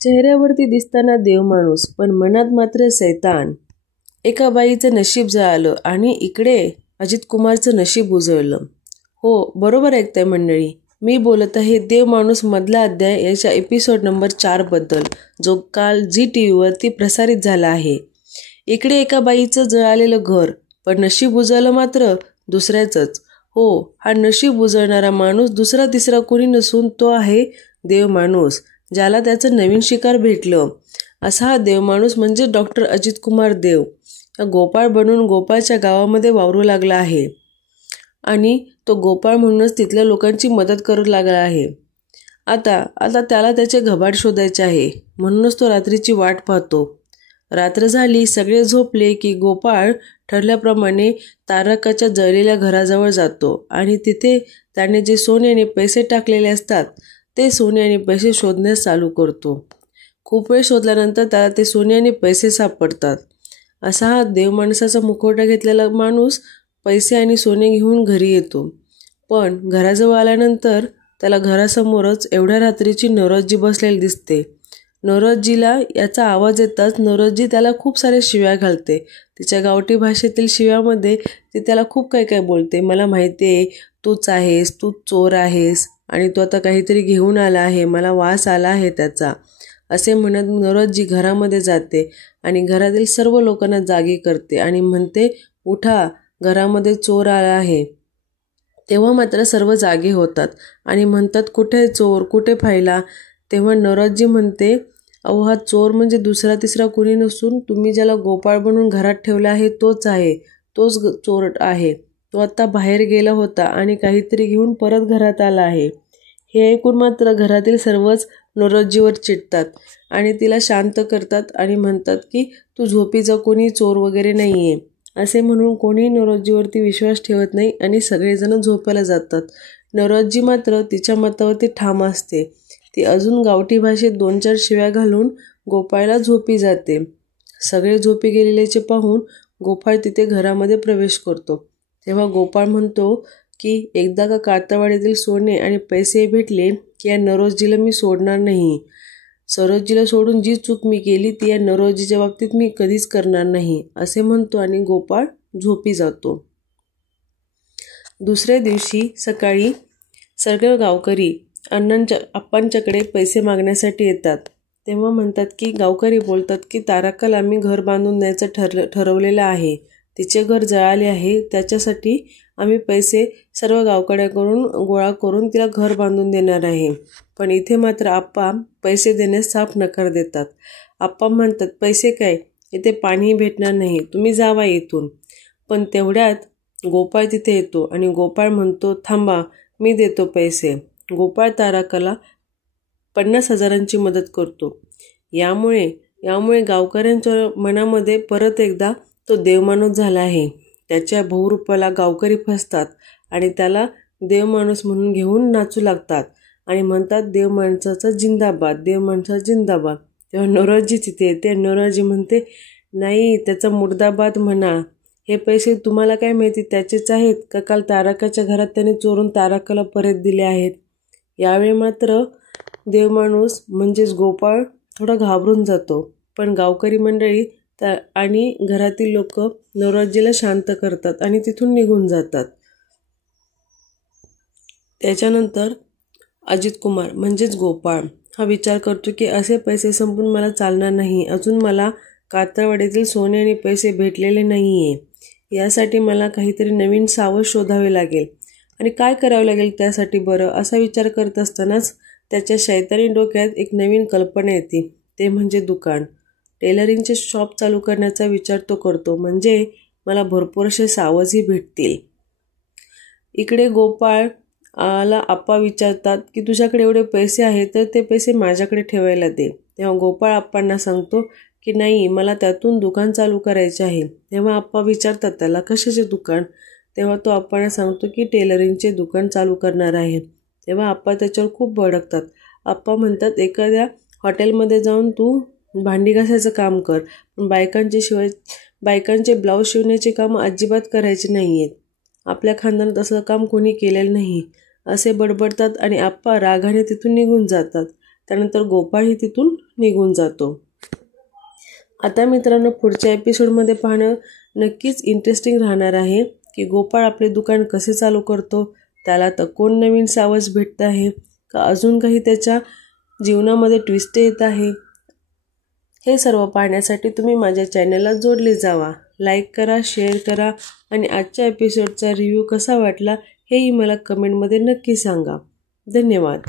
चेहऱ्यावरती दिसताना देव माणूस, पण मनात मात्र सैतान. एका बाईचं नशीब जळालं आणि इकडे अजित कुमारचं नशीब उजळलं. हो, बरोबर ऐकताय मंडळी. मी बोलत आहे देव माणूस मधला अध्याय याच्या एपिसोड नंबर 4 बद्दल, जो काल ZTVवरती प्रसारित झाला आहे. इकडे एका बाईचं जळालेलं घर, पण नशीब उजळलं मात्र दुसऱ्याचंच. हो, हा नशीब उजळणारा माणूस दुसरा तिसरा कोणी नसून तो आहे देव माणूस, ज्याला त्याचं नवीन शिकार भेटलं. असा हा देव माणूस म्हणजे डॉक्टर अजित कुमार देव. गोपाळ बनून गोपाळच्या गावामध्ये वावरू लागला आहे आणि तो गोपाळ म्हणूनच तिथल्या लोकांची मदत करू लागला आहे. आता त्याला त्याचे घबाड शोधायचे आहे, म्हणूनच तो रात्रीची वाट पाहतो. रात्र झाली, सगळे झोपले की गोपाळ ठरल्याप्रमाणे तारकाच्या जळलेल्या घराजवळ जातो आणि तिथे त्याने जे सोन्याने पैसे टाकलेले असतात ते सोने आणि पैसे शोधण्यास चालू करतो. खूप वेळ शोधल्यानंतर त्याला ते सोने आणि पैसे सापडतात. असा हा देव माणसाचा मुखवटा घेतलेला माणूस पैसे आणि सोने घेऊन घरी येतो. पण घराजवळ आल्यानंतर त्याला घरासमोरच एवढ्या रात्रीची नवरोजी बसलेली दिसते. नवरोजीला याचा आवाज येताच नवरोजी त्याला खूप साऱ्या शिव्या घालते. तिच्या गावठी भाषेतील शिव्यामध्ये ती त्याला खूप काय बोलते. मला माहिती आहे तूच आहेस, तू चोर आहेस आणि तू आता काहीतरी घेऊन आला आहे, मला वास आला आहे त्याचा, असे म्हणत नवरोजी घरामध्ये जाते आणि घरातील सर्व लोकांना जागी करते आणि म्हणते, उठा, घरामध्ये चोर आला आहे. तेव्हा मात्र सर्व जागे होतात आणि म्हणतात, कुठे चोर, कुठे फायला. तेव्हा नवरोजी म्हणते, अहो, हा चोर म्हणजे दुसरा तिसरा कुणी नसून तुम्ही ज्याला गोपाळ बनून घरात ठेवला आहे तोच आहे, तोच चोर आहे. तो आत्ता बाहेर गेला होता आणि काहीतरी घेऊन परत घरात आला आहे. हे ऐकून मात्र घरातील सर्वच नवरोजीवर चिडतात आणि तिला शांत करतात आणि म्हणतात की तू झोपीचा, कोणी चोर वगैरे नाही आहे. असे म्हणून कोणीही नवरोजीवरती विश्वास ठेवत नाही आणि सगळेजण झोपायला जातात. नवरोजी मात्र तिच्या मतावरती ठाम असते. ती अजून गावठी भाषेत 2-4 शिव्या घालून गोपाळला झोपी जाते. सगळे झोपी गेलेल्याचे पाहून गोपाळ तिथे घरामध्ये प्रवेश करतो. तेव्हा गोपाळ म्हणतो की एकदा का कातरवाडीतील सोने आणि पैसे भेटले की या नवरोजीला मी सोडणार नाही. सरोजीला सोडून जी चूक मी केली ती या नवरोजीच्या बाबतीत मी कधीच करणार नाही, असे म्हणतो आणि गोपाळ झोपी जातो. दुसऱ्या दिवशी सकाळी सगळे गावकरी आप्पांच्याकडे पैसे मागण्यासाठी येतात. तेव्हा म्हणतात की गावकरी बोलतात की तारकाला आम्ही घर बांधून द्यायचं ठरवलेलं आहे. तिचे घर जळाले आहे, त्याच्यासाठी आम्ही पैसे सर्व गावकड्याकडून गोळा करून तिला घर बांधून देणार आहे. पण इथे मात्र आप्पा पैसे देण्यास साफ नकार देतात. आप्पा म्हणतात, पैसे काय, इथे पाणीही भेटणार नाही, तुम्ही जावा इथून. पण तेवढ्यात गोपाळ तिथे येतो आणि गोपाळ म्हणतो, थांबा, मी देतो पैसे. गोपाळ तारकाला 50,000ची मदत करतो. यामुळे गावकऱ्यांच्या मनामध्ये परत एकदा तो देवमाणूस झाला आहे. त्याच्या बहुरूपाला गावकरी फसतात आणि त्याला देवमाणूस म्हणून घेऊन नाचू लागतात आणि म्हणतात, देव माणसाचा जिंदाबाद, देव माणसाचा जिंदाबाद. तेव्हा नवरोजी तिथे येते. नवरोजी म्हणते, नाही, त्याचा मुर्दाबाद म्हणा. हे पैसे तुम्हाला काय माहिती त्याचेच आहेत का काल तारकाच्या घरात त्याने चोरून तारकाला परत दिले आहेत. यावेळी मात्र देवमाणूस म्हणजेच गोपाळ थोडा घाबरून जातो. पण गावकरी मंडळी आणि घरातील लोक नवरोजीला शांत करतात आणि तिथून निघून जातात. त्याच्यानंतर अजित कुमार म्हणजेच गोपाळ हा विचार करतो की असे पैसे संपून मला चालणार नाही. अजून मला कातरवाडीतील सोने आणि पैसे भेटलेले नाही आहे. यासाठी मला काहीतरी नवीन सावज शोधावे लागेल. आणि काय करावे लागेल त्यासाठी बरं, असा विचार करत असतानाच त्याच्या शैतानी डोक्यात एक नवीन कल्पना येते. ते म्हणजे दुकान. टेलरिंगचे शॉप चालू करण्याचा विचार तो करतो, म्हणजे मला भरपूर असे सावजही भेटतील. इकडे गोपाळला आप्पा विचारतात की तुझ्याकडे एवढे पैसे आहेत तर ते पैसे माझ्याकडे ठेवायला दे. तेव्हा गोपाळ आप्पांना सांगतो की नाही, मला त्यातून दुकान चालू करायचे आहे. तेव्हा आप्पा विचारतात त्याला, कशाचे दुकान. तेव्हा तो आप्पांना सांगतो की टेलरिंगचे दुकान चालू करणार आहे. तेव्हा आप्पा त्याच्यावर खूप भडकतात. आप्पा म्हणतात, एखाद्या हॉटेलमध्ये जाऊन तू भांडी घासायचं काम कर, पण बायकांचे ब्लाऊज शिवण्याचे काम अजिबात करायचे नाही आहेत. आपल्या खानदानात असं काम कोणी केलेलं नाही, असे बडबडतात आणि आप्पा रागाने तिथून निघून जातात. त्यानंतर गोपाळही तिथून निघून जातो. आता मित्रांनो, पुढच्या एपिसोडमध्ये पाहणं नक्कीच इंटरेस्टिंग राहणार आहे की गोपाळ आपले दुकान कसे चालू करतो, त्याला तर कोण नवीन सावज भेटत आहे का अजून काही त्याच्या जीवनामध्ये ट्विस्ट येत आहे. हे सर्व पाहण्यासाठी तुम्ही माझ्या चॅनलला जोडले जावा. लाईक करा, शेअर करा आणि आजच्या एपिसोडचा रिव्ह्यू कसा वाटला हेही मला कमेंटमध्ये नक्की सांगा. धन्यवाद.